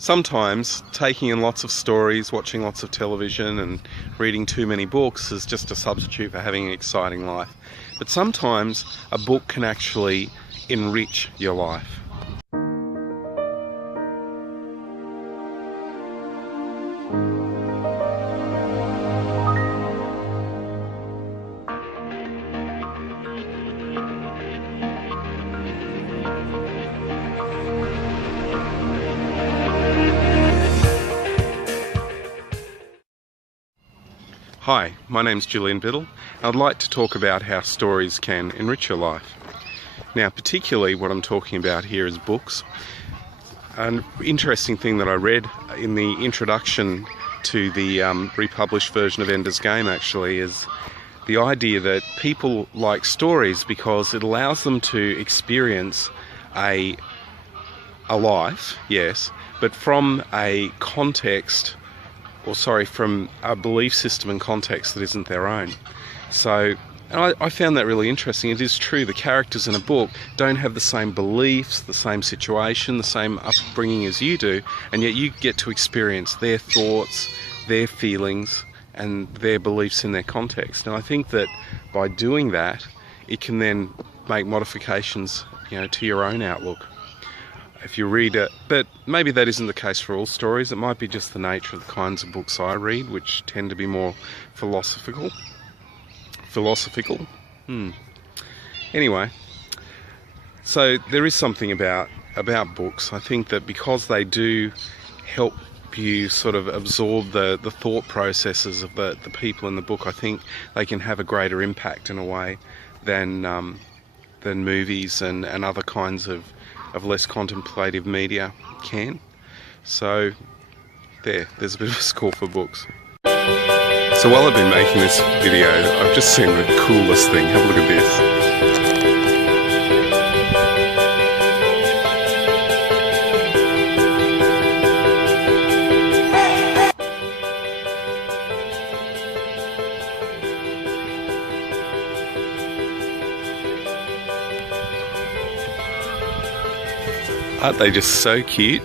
Sometimes taking in lots of stories, watching lots of television and reading too many books is just a substitute for having an exciting life. But sometimes a book can actually enrich your life. Hi, my name's Julian Biddle. I'd like to talk about how stories can enrich your life. Now, particularly what I'm talking about here is books. An interesting thing that I read in the introduction to the republished version of Ender's Game actually is the idea that people like stories because it allows them to experience a life, yes, but from a context from a belief system and context that isn't their own. So I found that really interesting. It is true, the characters in a book don't have the same beliefs, the same situation, the same upbringing as you do, and yet you get to experience their thoughts, their feelings, and their beliefs in their context. And I think that by doing that, it can then make modifications, to your own outlook. If you read it, but maybe that isn't the case for all stories. It might be just the nature of the kinds of books I read, which tend to be more philosophical. Anyway, so there is something about books. I think that because they do help you sort of absorb the thought processes of the people in the book, I think they can have a greater impact in a way than movies and other kinds of less contemplative media can. So there's a bit of a score for books. So while I've been making this video, I've just seen the coolest thing. Have a look at this. Aren't they just so cute?